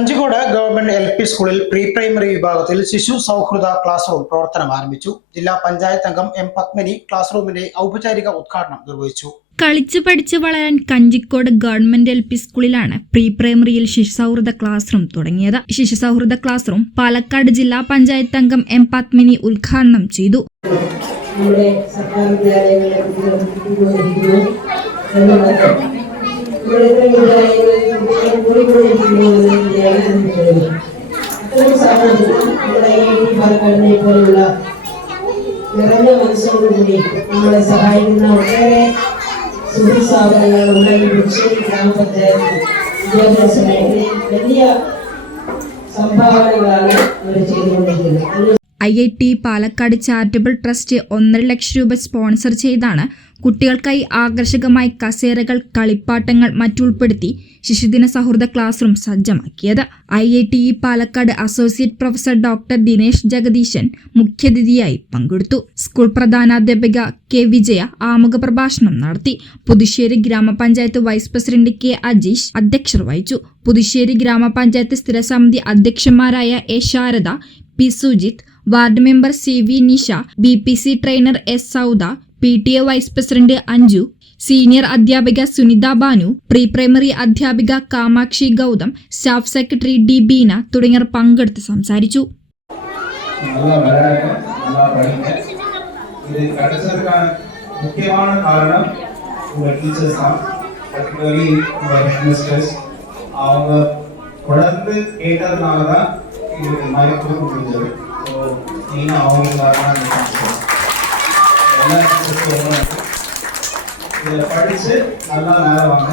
Kanjikode government LP സ്കൂളിൽ pre primary വിഭാഗത്തിൽ ശിശു സൗഹൃദ ക്ലാസ് റൂം പ്രവർത്തനം ആരംഭിച്ചു. ജില്ലാ പഞ്ചായത്ത് അംഗം M. പത്മിനി ക്ലാസ് റൂമിന്റെ ഔപചാരിക ഉദ്ഘാടനം നിർവഹിച്ചു. കളിച്ചു പഠിച്ച് വളരാൻ കഞ്ചിക്കോട് ഗവൺമെന്റ് LP സ്കൂളിലാണ് പ്രീ പ്രൈമറിയിൽ ശിശു സൗഹൃദ ക്ലാസ് റൂം തുടങ്ങിയത്. ശിശു സൗഹൃദ ക്ലാസ് റൂം പാലക്കാട് ജില്ലാ പഞ്ചായത്ത് അംഗം M. പത്മിനി ഉദ്ഘാടനം ചെയ്തു. നിറഞ്ഞ മനസ്സോടുകൂടി നമ്മളെ സഹായിക്കുന്ന ഒട്ടേറെ സുഹൃത്സാധനങ്ങളുള്ള ഈ ഗ്രാമപഞ്ചായത്ത് വിദ്യാഭ്യാസ മേഖലയിൽ വലിയ സംഭാവനകളാണ് അവർ ചെയ്തുകൊണ്ടിരിക്കുന്നത്. IIT പാലക്കാട് ചാരിറ്റബിൾ ട്രസ്റ്റ് 1.5 ലക്ഷം രൂപ സ്പോൺസർ ചെയ്താണ് കുട്ടികൾക്കായി ആകർഷകമായ കസേരകൾ, കളിപ്പാട്ടങ്ങൾ മറ്റുൾപ്പെടുത്തി ശിശുദിന സൗഹൃദ ക്ലാസ് റൂം സജ്ജമാക്കിയത്. IIT Palakkad associate professor doctor Dinesh Jagadeesan മുഖ്യാതിഥിയായി പങ്കെടുത്തു. School പ്രധാനാധ്യാപിക K. വിജയ ആമുഖ പ്രഭാഷണം നടത്തി. പുതുശ്ശേരി ഗ്രാമപഞ്ചായത്ത് വൈസ് പ്രസിഡന്റ് K. അജീഷ് അധ്യക്ഷത വഹിച്ചു. പുതുശ്ശേരി ഗ്രാമപഞ്ചായത്ത് സ്ഥിരസമിതി അധ്യക്ഷന്മാരായ A. Sharada, P. Sujith, ward member CV Nisha, BPC trainer S. Sauda, PTA vice president Anju, senior അധ്യാപിക സുനിത ബാനു, പ്രീ പ്രൈമറി അധ്യാപിക Kamakshi Gautham, staff secretary D. Beena തുടങ്ങിയവർ പങ്കെടുത്ത് സംസാരിച്ചു. படிச்சு நல்லா நேரம் வாங்க.